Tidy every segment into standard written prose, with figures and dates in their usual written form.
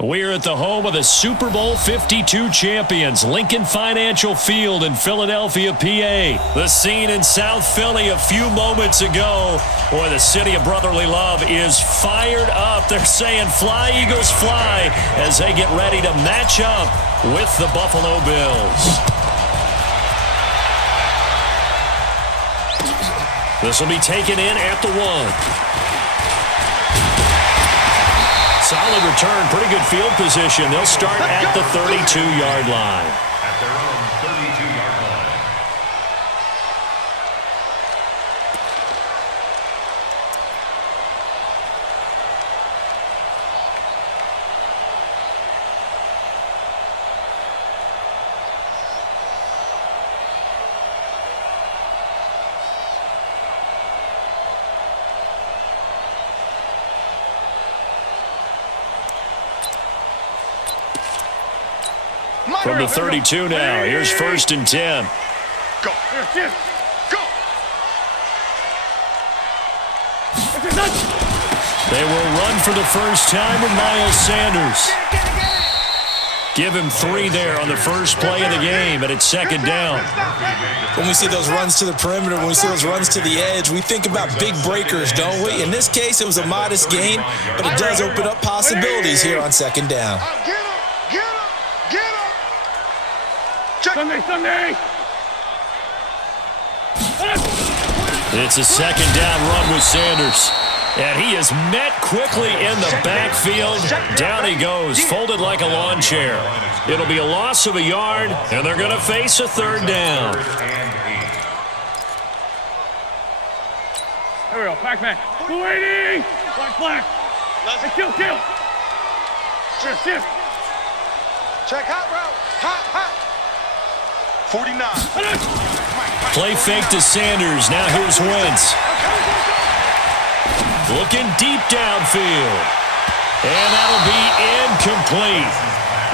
We're at the home of the Super Bowl 52 champions, Lincoln Financial Field in Philadelphia, PA. The scene in South Philly a few moments ago. Boy, the city of brotherly love is fired up. They're saying, "Fly, Eagles, fly," as they get ready to match up with the Buffalo Bills. This will be taken in at the 1. Solid return, pretty good field position. They'll start at the 32-yard line. At their own 32-yard line. From the 32 now, here's 1st and 10. Go. Go. They will run for the first time with Miles Sanders. Give him 3 there on the first play of the game, and it's 2nd down. When we see those runs to the perimeter, when we see those runs to the edge, we think about big breakers, don't we? In this case, it was a modest gain, but it does open up possibilities here on 2nd down. Sunday. It's a 2nd down run with Sanders. And he is met quickly in the backfield. Down he goes, folded like a lawn chair. It'll be a loss of a yard, and they're going to face a 3rd down. There we go, Pac-Man. 280! Black. Hey, kill. Shift. Check hot route. Hot. 49. Play fake to Sanders. Now here's Wentz. Looking deep downfield. And that'll be incomplete.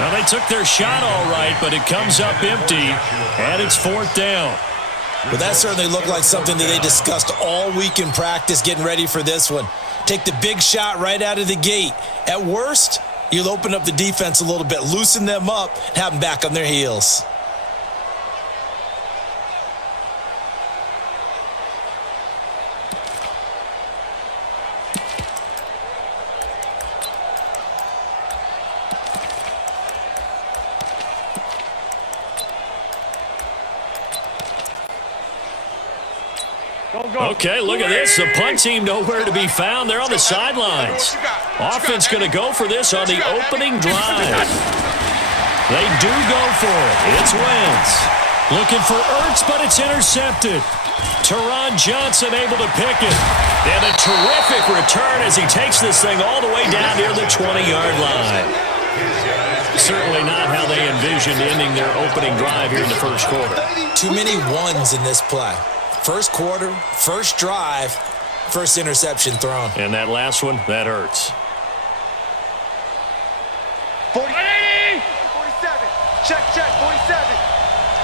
Now, they took their shot all right, but it comes up empty, and it's 4th down. Well, that certainly looked like something that they discussed all week in practice getting ready for this one. Take the big shot right out of the gate. At worst, you'll open up the defense a little bit, loosen them up, and have them back on their heels. Okay, look at this. The punt team nowhere to be found. They're on the sidelines. Offense going to go for this on the opening drive. They do go for it. It's Wentz. Looking for Ertz, but it's intercepted. Teron Johnson able to pick it. And a terrific return as he takes this thing all the way down near the 20-yard line. Certainly not how they envisioned ending their opening drive here in the first quarter. Too many ones in this play. First quarter, first drive, first interception thrown. And that last one, that hurts. 47. Check, 47.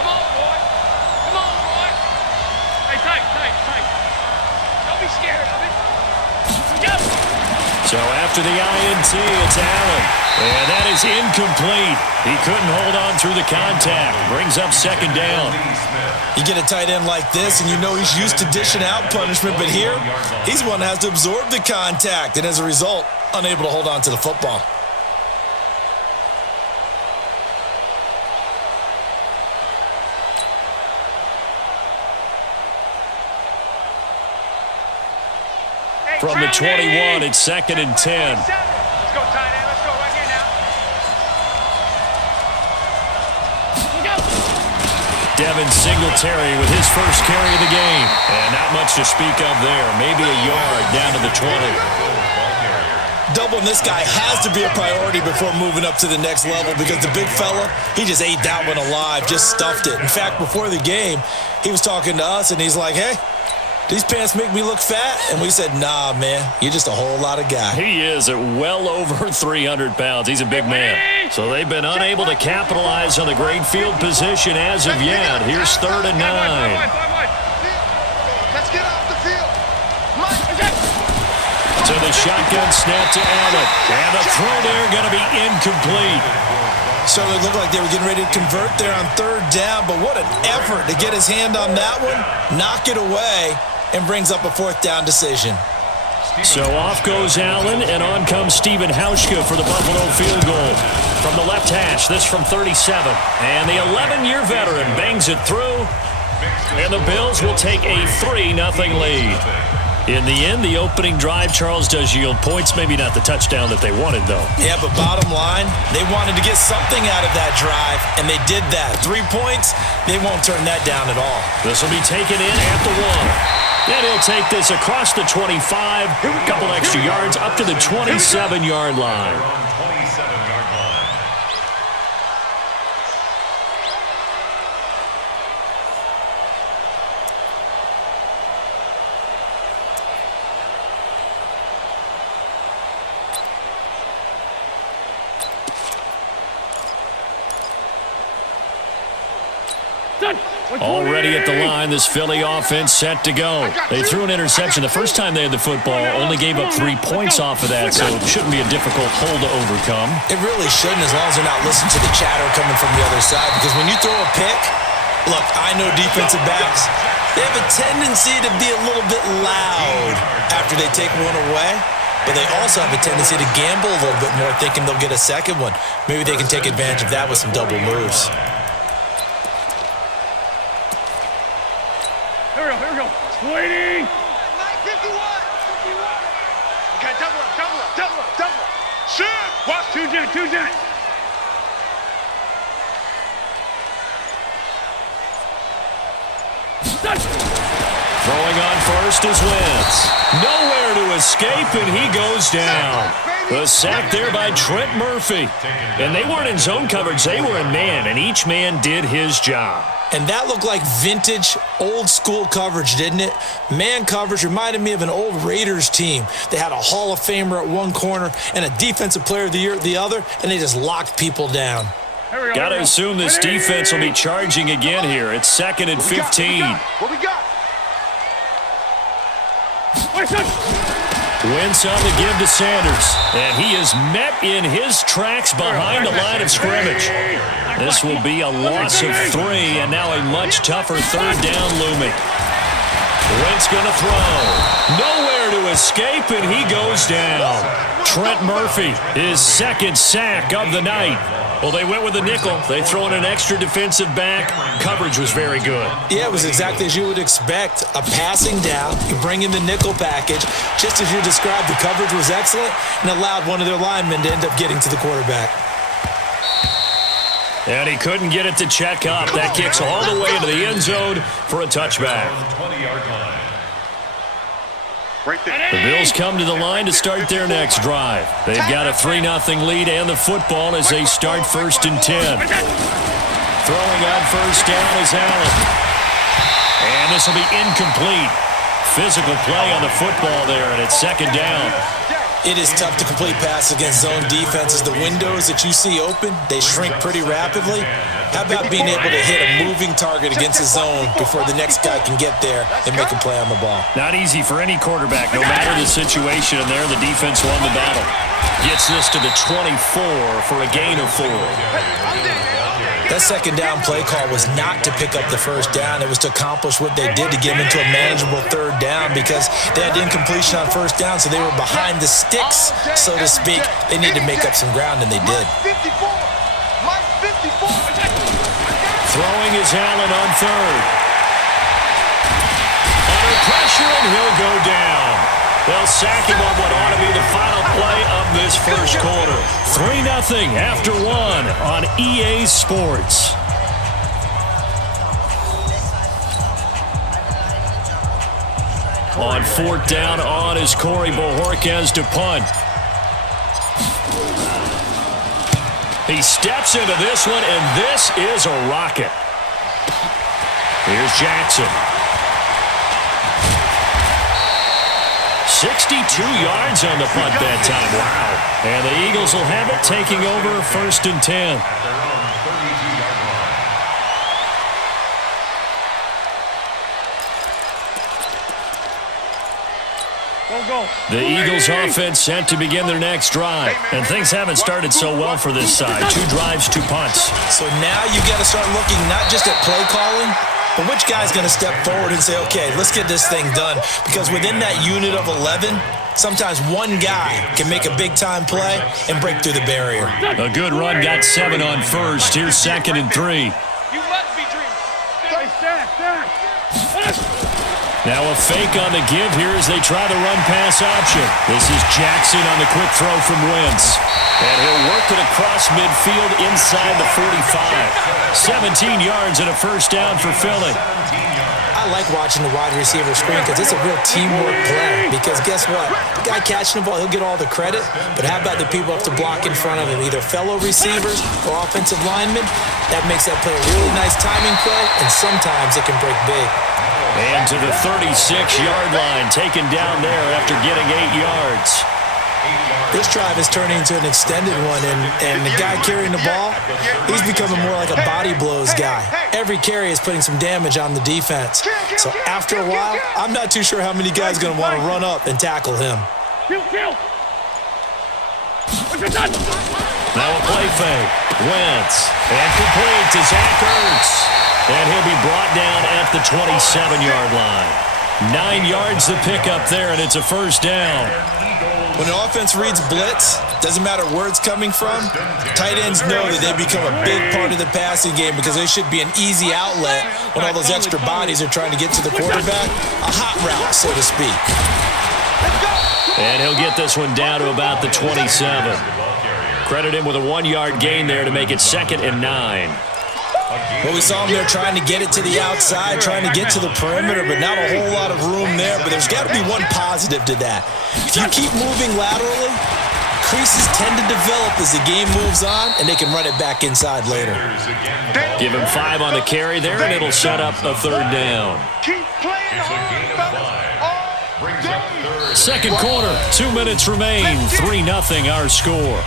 Come on, boy. Hey, tight. Don't be scared of it. Go. So after the INT, it's Allen. And that is incomplete. He couldn't hold on through the contact. Brings up 2nd down. You get a tight end like this, and you know he's used to dishing out punishment, but here, he's the one that has to absorb the contact, and as a result, unable to hold on to the football. From the 21, it's 2nd and 10. Let's go, tight end. Let's go right here now. Devin Singletary with his first carry of the game. And not much to speak of there. Maybe a yard down to the 20. Doubling this guy has to be a priority before moving up to the next level because the big fella, he just ate that one alive, just stuffed it. In fact, before the game, he was talking to us, and he's like, "Hey, these pants make me look fat?" And we said, "Nah, man, you're just a whole lot of guy." He is at well over 300 pounds. He's a big man. So they've been unable to capitalize on the great field position as of yet. Here's 3rd and 9. Let's get off the field. To the shotgun snap to Allen. And the throw there going to be incomplete. So it looked like they were getting ready to convert there on third down, but what an effort to get his hand on that one, knock it away, and brings up a fourth down decision. So off goes Allen, and on comes Stephen Hauschka for the Buffalo field goal. From the left hash, this from 37. And the 11-year veteran bangs it through, and the Bills will take a 3-0 lead. In the end, the opening drive, Charles, does yield points. Maybe not the touchdown that they wanted, though. Yeah, but bottom line, they wanted to get something out of that drive, and they did that. 3 points, they won't turn that down at all. This will be taken in at the 1. And he'll take this across the 25, a couple extra yards up to the 27-yard line. Already at the line, this Philly offense set to go. They threw an interception the first time they had the football, only gave up 3 points off of that, so it shouldn't be a difficult hole to overcome. It really shouldn't, as long as they're not listening to the chatter coming from the other side, because when you throw a pick, look, I know defensive backs, they have a tendency to be a little bit loud after they take one away, but they also have a tendency to gamble a little bit more, thinking they'll get a second one. Maybe they can take advantage of that with some double moves. Here we go. Waiting. 51. Okay, double up. Shoot. Watch. Two jet. Throwing on first is Wentz. Nowhere to escape, and he goes down. The sack there by Trent Murphy. And they weren't in zone coverage. They were in man, and each man did his job. And that looked like vintage, old-school coverage, didn't it? Man coverage reminded me of an old Raiders team. They had a Hall of Famer at one corner and a Defensive Player of the Year at the other, and they just locked people down. Got to assume this defense will be charging again here. It's 2nd and 15. What we got? Wentz on the give to Sanders. And he is met in his tracks behind the line of scrimmage. This will be a loss of 3, and now a much tougher third down looming. Wentz going to throw. Nowhere to escape, and he goes down. Trent Murphy, his 2nd sack of the night. Well, they went with a nickel. They throw in an extra defensive back. Coverage was very good. Yeah, it was exactly as you would expect. A passing down, you bring in the nickel package. Just as you described, the coverage was excellent and allowed one of their linemen to end up getting to the quarterback. And he couldn't get it to check up. That kicks all the way into the end zone for a touchback. 20-yard line. Right there. The Bills come to the line to start their next drive. They've got a 3-0 lead and the football as they start 1st and 10. Throwing on first down is Allen. And this will be incomplete. Physical play on the football there, and it's 2nd down. It is tough to complete passes against zone defenses. The windows that you see open, they shrink pretty rapidly. How about being able to hit a moving target against a zone before the next guy can get there and make a play on the ball? Not easy for any quarterback, no matter the situation, and there the defense won the battle. Gets this to the 24 for a gain of 4. That 2nd down play call was not to pick up the first down. It was to accomplish what they did to get them into a manageable 3rd down because they had incompletion on first down, so they were behind the sticks, so to speak. They needed to make up some ground, and they did. Throwing is Allen on 3rd. Under pressure, and he'll go down. They'll sack him on what ought to be the final play of this first quarter. 3-0 after 1 on EA Sports. On 4th down, on is Corey Bojorquez to punt. He steps into this one, and this is a rocket. Here's Jackson. 62 yards on the punt that time. Wow. And the Eagles will have it, taking over 1st and 10. The Eagles offense set to begin their next drive. And things haven't started so well for this side. 2 drives, 2 punts. So now you got to start looking not just at play calling, but which guy's going to step forward and say, okay, let's get this thing done. Because within that unit of 11, sometimes one guy can make a big-time play and break through the barrier. A good run got 7 on first. Here's 2nd and 3. You must be dreaming. Now a fake on the give here as they try the run-pass option. This is Jackson on the quick throw from Wentz. And he'll work it across midfield inside the 45. 17 yards and a first down for Philly. I like watching the wide receiver screen because it's a real teamwork play. Because guess what? The guy catching the ball, he'll get all the credit. But how about the people up to block in front of him, either fellow receivers or offensive linemen? That makes that play a really nice timing play, and sometimes it can break big. And to the 36-yard line, taken down there after getting 8 yards. This drive is turning into an extended one, and the guy carrying the ball, he's becoming more like a body blows guy. Every carry is putting some damage on the defense. So after a while, I'm not too sure how many guys are going to want to run up and tackle him. Now a play fake. Wentz. And complete to Zach Ertz. And he'll be brought down at the 27-yard line. 9 yards to pick up there, and it's a first down. When an offense reads blitz, doesn't matter where it's coming from, tight ends know that they become a big part of the passing game because they should be an easy outlet when all those extra bodies are trying to get to the quarterback. A hot route, so to speak. And he'll get this one down to about the 27. Credit him with a 1-yard gain there to make it 2nd and 9. Well, we saw him there trying to get it to the outside, trying to get to the perimeter, but not a whole lot of room there. But there's got to be one positive to that. If you keep moving laterally, creases tend to develop as the game moves on, and they can run it back inside later. Give him 5 on the carry there, and it'll set up a 3rd down. Keep playing hard. Second quarter, 2 minutes remain. 3-0 our score.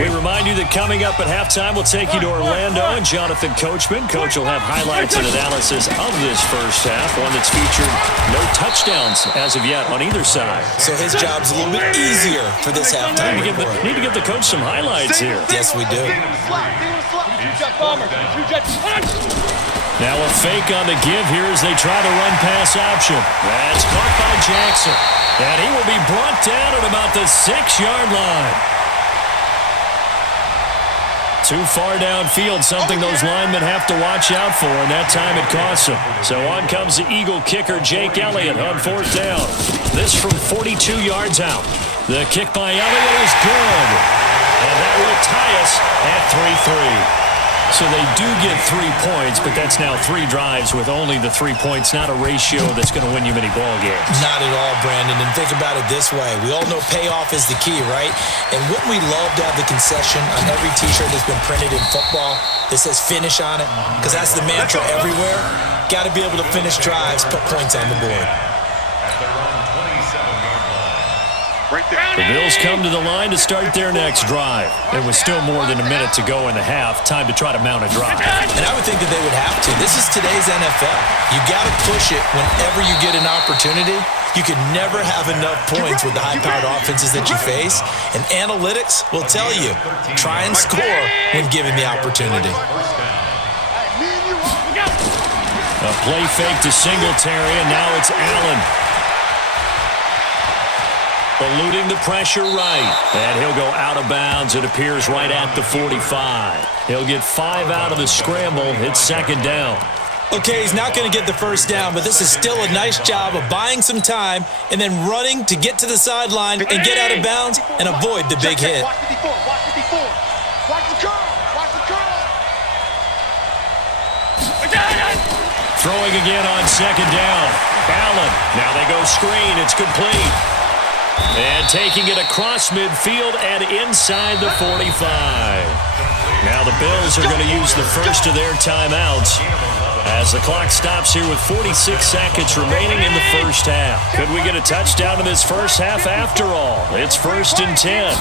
We remind you that coming up at halftime, we'll take you to Orlando and Jonathan Coachman. Coach will have highlights and analysis of this first half, one that's featured no touchdowns as of yet on either side. So his job's a little bit easier for this halftime report. Need to give the coach some highlights here. Yes, we do. Now a fake on the give here as they try the run-pass option. That's caught by Jackson. And he will be brought down at about the 6-yard line. Too far downfield, something those linemen have to watch out for, and that time it costs them. So on comes the Eagle kicker, Jake Elliott, on 4th down. This from 42 yards out. The kick by Elliott is good. And that will tie us at 3-3. So they do get 3 points, but that's now 3 drives with only the 3 points, not a ratio that's going to win you many ball games. Not at all, Brandon. And think about it this way. We all know payoff is the key, right? And wouldn't we love to have the concession on every T-shirt that's been printed in football that says finish on it? Because that's the mantra everywhere. Got to be able to finish drives, put points on the board. The Bills come to the line to start their next drive. There was still more than a minute to go in the half. Time to try to mount a drive. And I would think that they would have to. This is today's NFL. You got to push it whenever you get an opportunity. You can never have enough points with the high-powered offenses that you face. And analytics will tell you, try and score when given the opportunity. A play fake to Singletary, and now it's Allen. Eluding the pressure right. And he'll go out of bounds. It appears right at the 45. He'll get 5 out of the scramble. It's 2nd down. Okay, he's not going to get the first down, but this is still a nice job of buying some time and then running to get to the sideline and get out of bounds and avoid the big hit. Watch the curl. Watch the curl. Throwing again on 2nd down. Allen. Now they go screen. It's complete. And taking it across midfield and inside the 45. Now the Bills are going to use the first of their timeouts as the clock stops here with 46 seconds remaining in the first half. Could we get a touchdown in this first half after all? It's 1st and 10.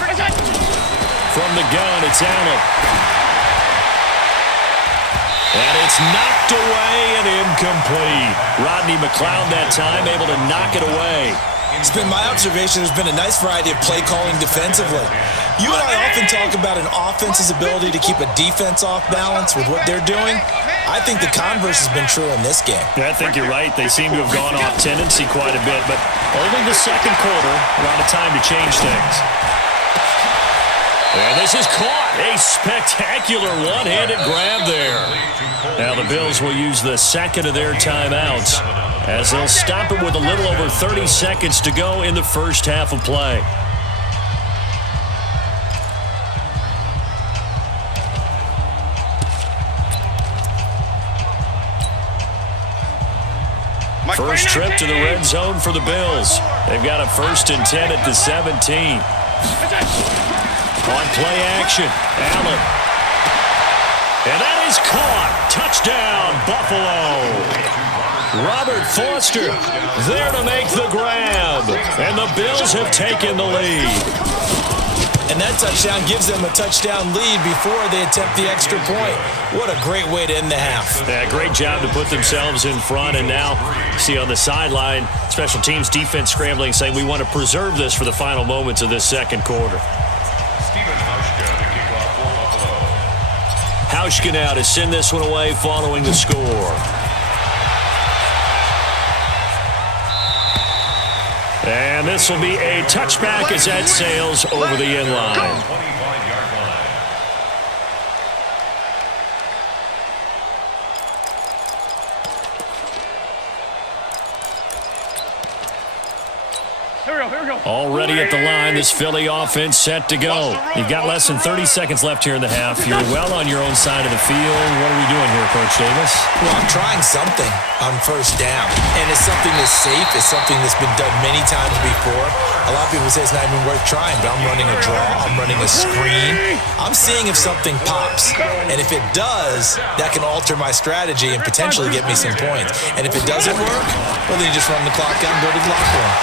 From the gun, it's Allen. And it's knocked away and incomplete. Rodney McLeod that time able to knock it away. It's been my observation there's been a nice variety of play calling defensively. You and I often talk about an offense's ability to keep a defense off balance with what they're doing. I think the converse has been true in this game. I think you're right. They seem to have gone off tendency quite a bit, but only the second quarter, a lot of time to change things. And this is caught. A spectacular one-handed grab there. Now the Bills will use the second of their timeouts as they'll stop it with a little over 30 seconds to go in the first half of play. First trip to the red zone for the Bills. They've got a 1st and 10 at the 17. On play action, Allen. And that is caught. Touchdown, Buffalo. Robert Foster there to make the grab. And the Bills have taken the lead. And that touchdown gives them a touchdown lead before they attempt the extra point. What a great way to end the half. Yeah, great job to put themselves in front. And now, see on the sideline, special teams defense scrambling, saying we want to preserve this for the final moments of this second quarter. Hauschka now to send this one away following the score. And this will be a touchback as that sails over the end line. Already at the line, this Philly offense set to go. You've got less than 30 seconds left here in the half. You're well on your own side of the field. What are we doing here, Coach Davis? Well, I'm trying something on first down. And it's something that's safe. It's something that's been done many times before. A lot of people say it's not even worth trying, but I'm running a draw. I'm running a screen. I'm seeing if something pops. And if it does, that can alter my strategy and potentially get me some points. And if it doesn't work, well, then you just run the clock out and go to the locker room.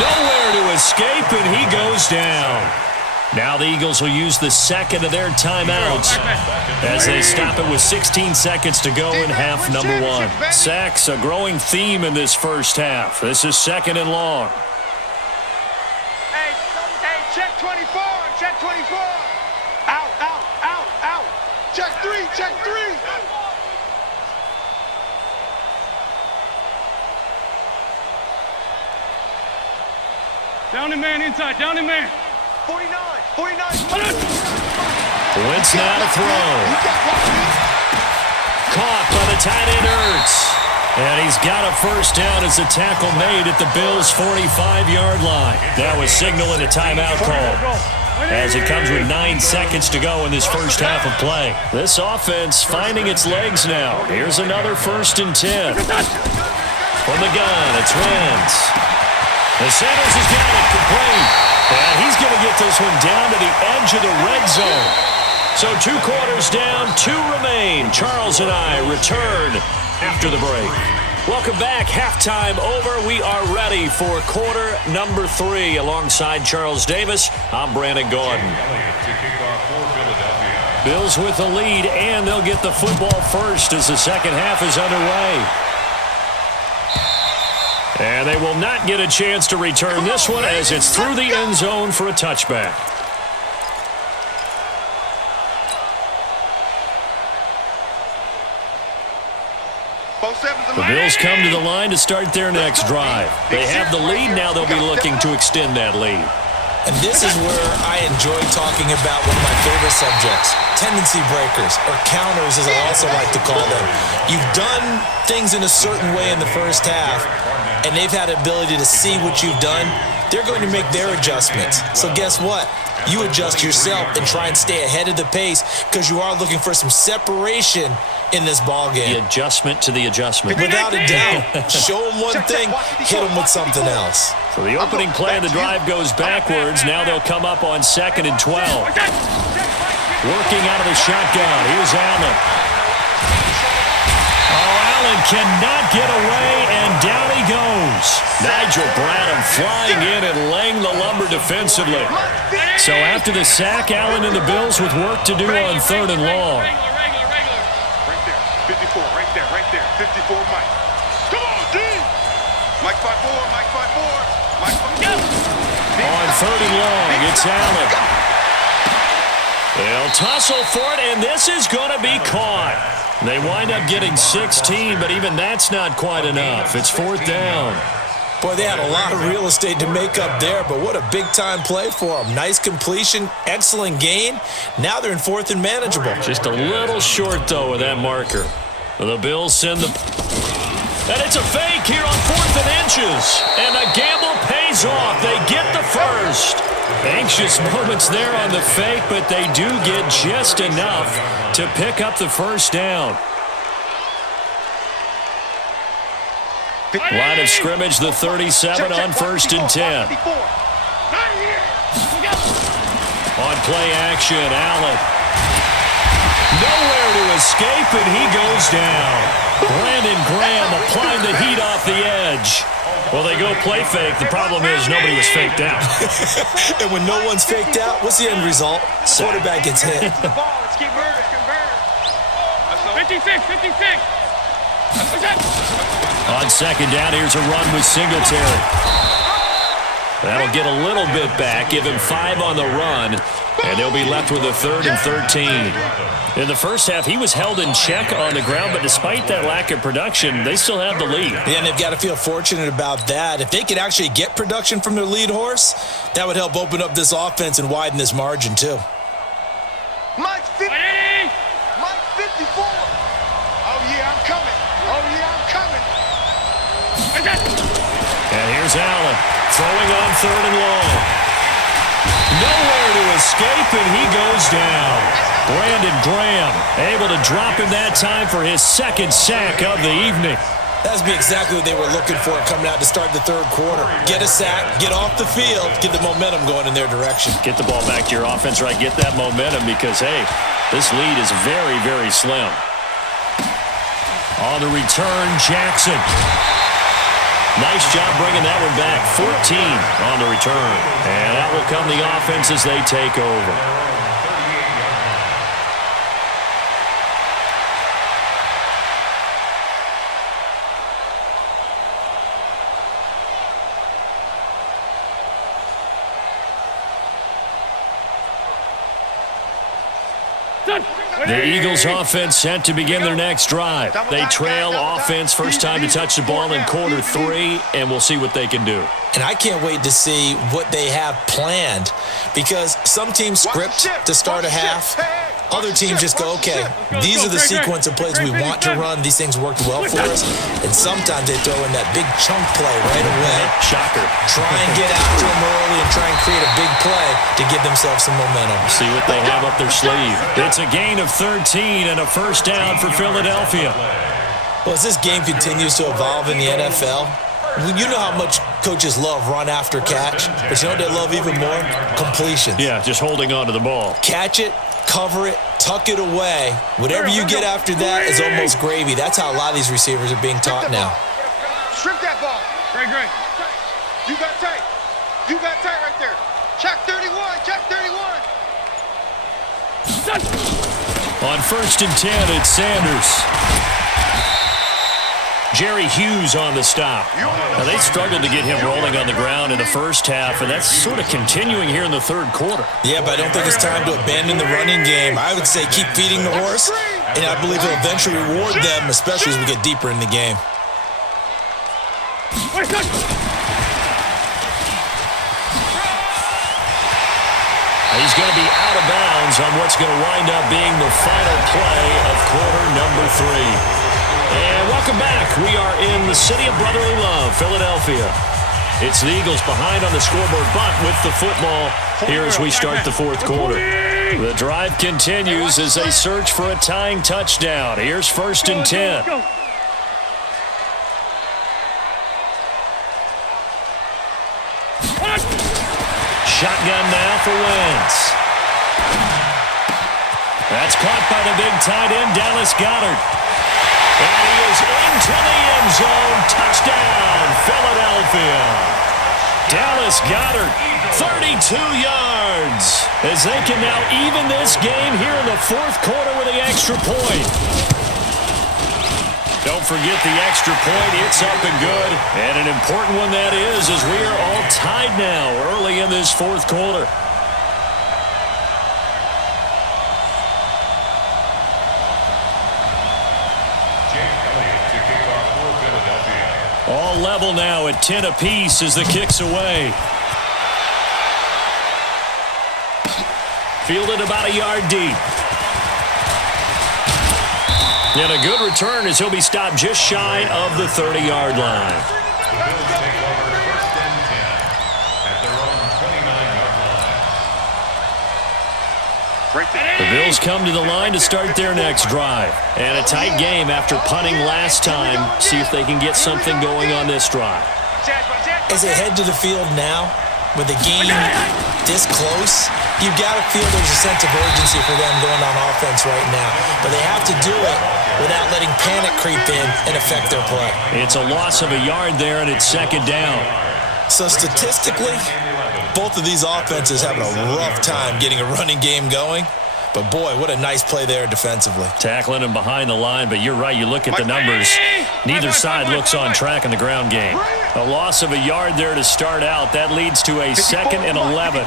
Nowhere to escape, and he goes down. Now the Eagles will use the second of their timeouts as they stop it with 16 seconds to go in half number one. Sacks, a growing theme in this first half. This is 2nd and long. Hey, check 24, check 24. Out. Check 3. Down the man inside, down the man. 49. Wentz now to throw. Caught by the tight end Ertz. And he's got a first down as the tackle made at the Bills' 45-yard line. That was signaling a timeout call as it comes with 9 seconds to go in this first half of play. This offense finding its legs now. Here's another 1st and 10. From the gun, it's Wentz. The Sanders has got it complete. And he's going to get this one down to the edge of the red zone. So 2 quarters down, 2 remain. Charles and I return after the break. Welcome back. Halftime over. We are ready for quarter number 3. Alongside Charles Davis, I'm Brandon Gordon. Bills with the lead, and they'll get the football first as the second half is underway. And they will not get a chance to return this one as it's through the end zone for a touchback. The Bills come to the line to start their next drive. They have the lead. Now they'll be looking to extend that lead. And this is where I enjoy talking about one of my favorite subjects, tendency breakers, or counters as I also like to call them. You've done things in a certain way in the first half, and they've had the ability to see what you've done. They're going to make their adjustments. So guess what? You adjust yourself and try and stay ahead of the pace because you are looking for some separation in this ball game. The adjustment to the adjustment. Without a doubt. Show them one thing, hit them with something else. So the opening play of the drive goes backwards. Now they'll come up on 2nd and 12. Working out of the shotgun. Here's Allen. Allen cannot get away, and down he goes. Nigel Bradham flying in and laying the lumber defensively. So after the sack, Allen and the Bills with work to do on 3rd and long. Right there. 54, Mike. Come on, D. Mike 5-4, Mike 5-4. Mike 5-4. On 3rd and long, it's Allen. They'll tussle for it, and this is going to be caught. They wind up getting 16, but even that's not quite enough. It's 4th down. Boy, they had a lot of real estate to make up there, but what a big-time play for them. Nice completion, excellent gain. Now they're in 4th and manageable. Just a little short, though, with that marker. The Bills send the... And it's a fake here on 4th and inches. And the gamble pays off. They get the first. Anxious moments there on the fake, but they do get just enough to pick up the first down. Line of scrimmage, the 37 on 1st and 10. On play action, Allen. Nowhere to escape, and he goes down. Brandon Graham applying the heat off the edge. Well, they go play fake. The problem is nobody was faked out. And when no one's faked out, what's the end result? Quarterback gets hit. 56, 56. On 2nd down, here's a run with Singletary. That'll get a little bit back, give him 5 on the run, and they'll be left with a 3rd and 13. In the first half, he was held in check on the ground, but despite that lack of production, they still have the lead. Yeah, and they've got to feel fortunate about that. If they could actually get production from their lead horse, that would help open up this offense and widen this margin, too. Mike 50. Mike 54. Oh, yeah, I'm coming. Oh, yeah, I'm coming. And here's Allen, throwing on 3rd and long. Nowhere to escape, and he goes down. Brandon Graham able to drop him that time for his 2nd sack of the evening. That's exactly what they were looking for coming out to start the 3rd quarter. Get a sack, get off the field, get the momentum going in their direction. Get the ball back to your offense, right? Get that momentum because, hey, this lead is very, very slim. On the return, Jackson. Nice job bringing that one back. 14 on the return. And that will come the offense as they take over. The Eagles offense set to begin their next drive. They trail offense first time to touch the ball in quarter 3, and we'll see what they can do. And I can't wait to see what they have planned because some teams script to start a half. Other teams just go, okay, these are the sequence of plays we want to run. These things worked well for us. And sometimes they throw in that big chunk play right away. Shocker. Try and get after them early and try and create a big play to give themselves some momentum. See what they have up their sleeve. It's a gain of 13 and a first down for Philadelphia. Well, as this game continues to evolve in the NFL, you know how much coaches love run after catch, but you know what they love even more? Completion. Yeah, just holding on to the ball. Catch it, cover it, tuck it away. Whatever you get after that is almost gravy. That's how a lot of these receivers are being taught now. Strip that ball. Great. You got tight. You got tight right there. Check 31. Check 31. On 1st and 10, it's Sanders. Jerry Hughes on the stop. Now, they struggled to get him rolling on the ground in the first half, and that's sort of continuing here in the 3rd quarter. Yeah, but I don't think it's time to abandon the running game. I would say keep feeding the horse, and I believe it'll eventually reward them, especially as we get deeper in the game. He's going to be out of bounds on what's going to wind up being the final play of quarter number 3. And welcome back. We are in the city of brotherly love, Philadelphia. It's the Eagles behind on the scoreboard, but with the football here as we start the 4th quarter. The drive continues as they search for a tying touchdown. Here's 1st and 10. Shotgun now for Wentz. That's caught by the big tight end, Dallas Goedert. And he is into the end zone. Touchdown, Philadelphia. Dallas Goedert, 32 yards. As they can now even this game here in the 4th quarter with the extra point. Don't forget the extra point. It's up and good. And an important one that is, as we are all tied now early in this fourth quarter. All level now at 10 apiece as the kick's away. Fielded about a yard deep. And a good return as he'll be stopped just shy of the 30-yard line. The Bills take over first and 10 at their own 29-yard line. The Bills come to the line to start their next drive. And a tight game after punting last time. See if they can get something going on this drive. As they head to the field now, with the game this close, you've got to feel there's a sense of urgency for them going on offense right now. But they have to do it without letting panic creep in and affect their play. It's a loss of a yard there, and it's second down. So statistically, both of these offenses having a rough time getting a running game going. But, boy, what a nice play there defensively. Tackling him behind the line, but you're right. You look at the numbers. Neither side looks on track in the ground game. A loss of a yard there to start out. That leads to a 2nd and 11.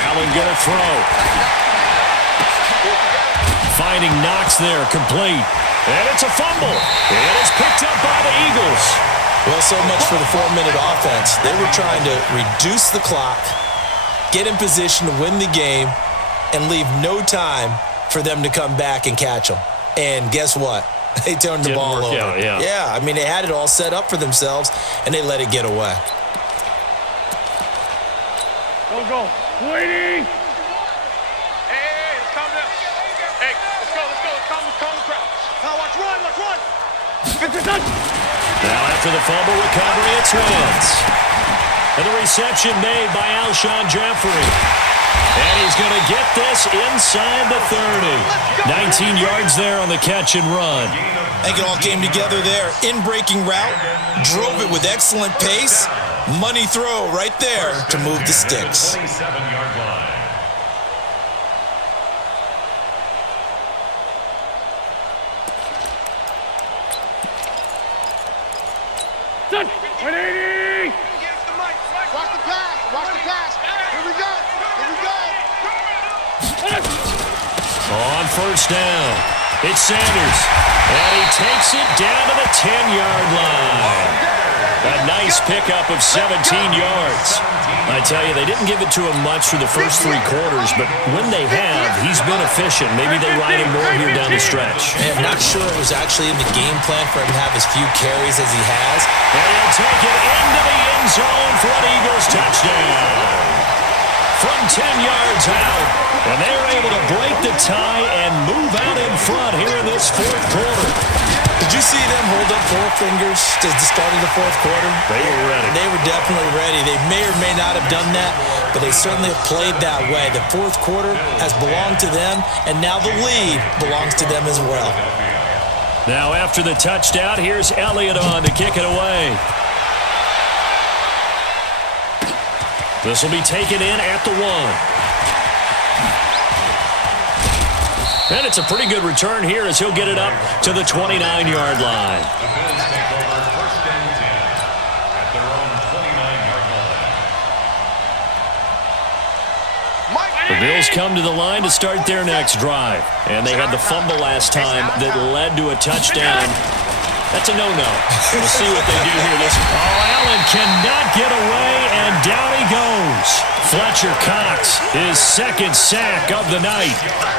Allen going to throw. Finding Knox there, complete. And it's a fumble. And it's picked up by the Eagles. Well, so much for the 4-minute offense. They were trying to reduce the clock, get in position to win the game, and leave no time for them to come back and catch them. And guess what? They turned the ball over. Yeah, I mean, they had it all set up for themselves, and they let it get away. Go. Waiting. Hey, let's calm down. Hey, let's go. Calm the crowd. Now watch run. Now after the fumble recovery, it's Wentz. And the reception made by Alshon Jeffrey. And he's going to get this inside the 30. 19 yards there on the catch and run. I think it all came together there. In-breaking route, drove it with excellent pace. Money throw right there to move the sticks. 27-yard line. Done. 180. Watch the pass. Here we go. On first down, it's Sanders. And he takes it down to the 10-yard line. A nice pickup of 17 yards. I tell you, they didn't give it to him much through the first 3 quarters, but when they have, he's been efficient. Maybe they ride him more here down the stretch. I'm not sure it was actually in the game plan for him to have as few carries as he has. And he'll take it into the end zone for an Eagles touchdown. From 10 yards out, and they were able to break the tie and move out in front here in this fourth quarter. Did you see them hold up 4 fingers at the start of the fourth quarter? They were ready. They were definitely ready. They may or may not have done that, but they certainly have played that way. The fourth quarter has belonged to them, and now the lead belongs to them as well. Now after the touchdown, here's Elliott on to kick it away. This will be taken in at the 1. And it's a pretty good return here as he'll get it up to the 29-yard line. The Bills take over first and 10 at their own 29-yard line. The Bills come to the line to start their next drive. And they had the fumble last time that led to a touchdown. That's a no-no. We'll see what they do here. Allen cannot get away, and down he goes. Fletcher Cox, his 2nd sack of the night.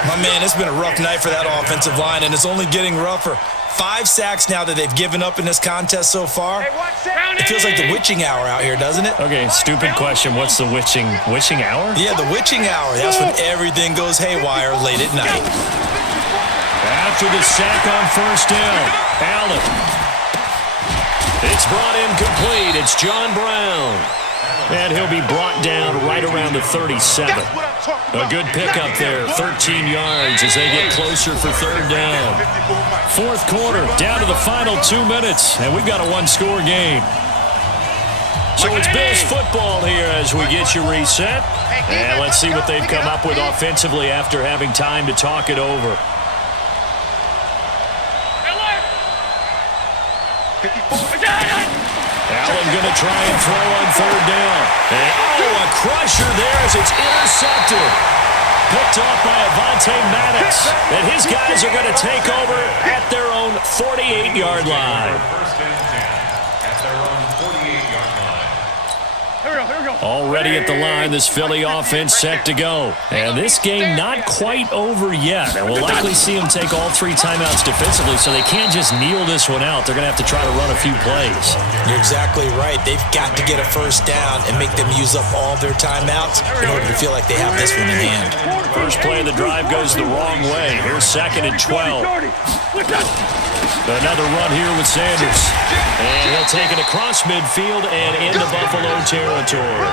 My man, it's been a rough night for that offensive line, and it's only getting rougher. 5 sacks now that they've given up in this contest so far. It feels like the witching hour out here, doesn't it? Okay, stupid question. What's the witching hour? Yeah, the witching hour. That's when everything goes haywire late at night. After the sack on first down, Allen. It's brought in complete. It's John Brown. And he'll be brought down right around the 37. A good pickup there, 13 yards as they get closer for third down. Fourth quarter, down to the final 2 minutes, and we've got a 1-score game. So it's Bills football here as we get you reset. And let's see what they've come up with offensively after having time to talk it over. Allen going to try and throw on third down. And, a crusher there as it's intercepted. Picked off by Avonte Maddox. And his guys are going to take over at their own 48-yard line. First and 10 at their own 48-yard line. Already at the line, this Philly offense set to go. And this game not quite over yet. And we'll likely see them take all 3 timeouts defensively, so they can't just kneel this one out. They're going to have to try to run a few plays. You're exactly right. They've got to get a first down and make them use up all their timeouts in order to feel like they have this one in hand. First play of the drive goes the wrong way. Here's 2nd and 12. Another run here with Sanders. And he'll take it across midfield and into Buffalo territory.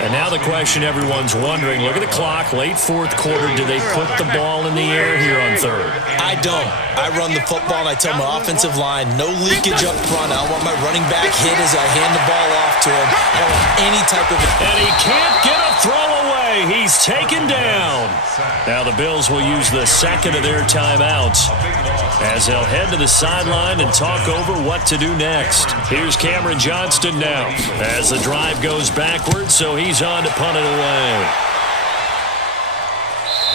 And now the question everyone's wondering, look at the clock, late 4th quarter, do they put the ball in the air here on 3rd? I don't. I run the football and I tell my offensive line, no leakage up front. I don't want my running back hit as I hand the ball off to him. I don't want any type of... And he can't get a throw away. He's taken down. Now the Bills will use the 2nd of their timeouts as they'll head to the sideline and talk over what to do next. Here's Cameron Johnston now as the drive goes backwards, so he's on to punt it away.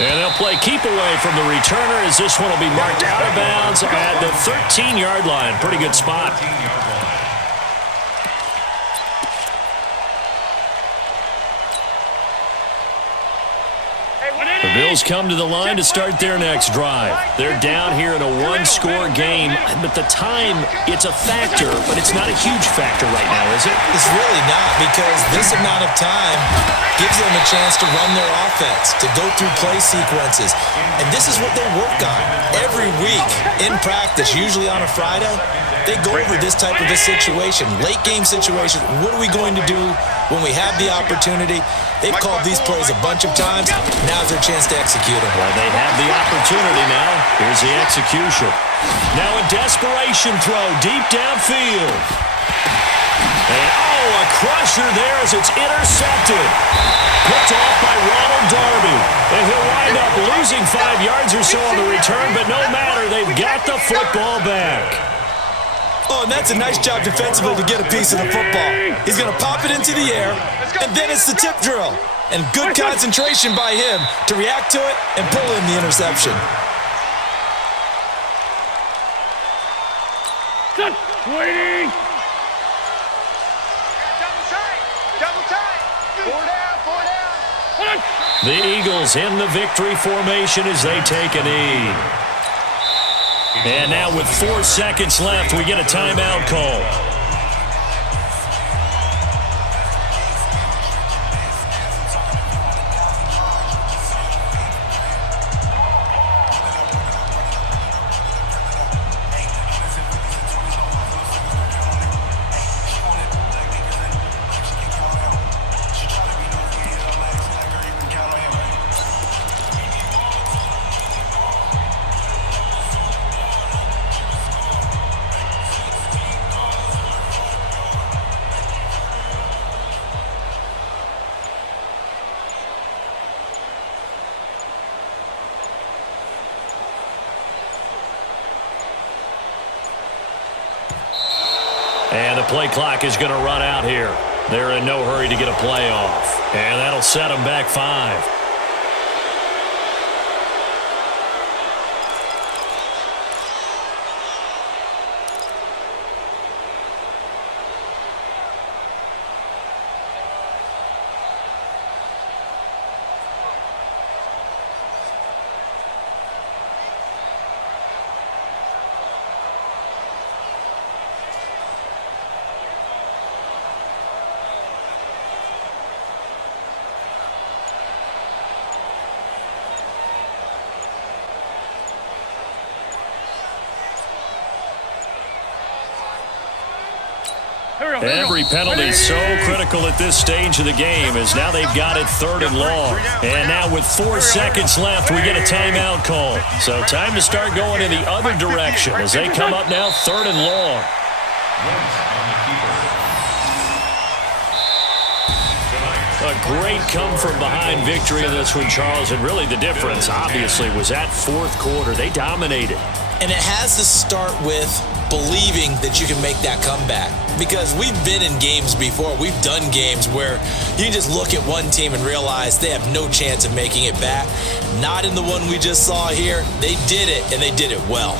And they'll play keep away from the returner as this one will be marked out of bounds at the 13-yard line. Pretty good spot. The Bills come to the line to start their next drive. They're down here in a 1-score game, but the time, it's a factor, but it's not a huge factor right now, is it? It's really not, because this amount of time gives them a chance to run their offense, to go through play sequences. And this is what they work on every week in practice, usually on a Friday. They go over this type of a situation, late game situation. What are we going to do when we have the opportunity? They've called these plays a bunch of times. Now's their chance to execute them. Well, they have the opportunity now. Here's the execution. Now a desperation throw deep downfield. And, a crusher there as it's intercepted. Picked off by Ronald Darby. And he'll wind up losing 5 yards or so on the return, but no matter, they've got the football back. Oh, and that's a nice job defensively to get a piece of the football. He's going to pop it into the air, and then it's the tip drill. And good concentration by him to react to it and pull in the interception. Waiting. Double tight. 4 down. The Eagles in the victory formation as they take a knee. And now with 4 seconds left, we get a timeout call. And the play clock is going to run out here. They're in no hurry to get a play off. And that'll set them back 5. Every penalty is so critical at this stage of the game as now they've got it 3rd and long. And now with 4 seconds left, we get a timeout call. So time to start going in the other direction as they come up now 3rd and long. A great come-from-behind victory in this one, Charles. And really the difference, obviously, was that 4th quarter. They dominated. And it has to start with believing that you can make that comeback. Because we've been in games before. We've done games where you just look at one team and realize they have no chance of making it back. Not in the one we just saw here. They did it, and they did it well.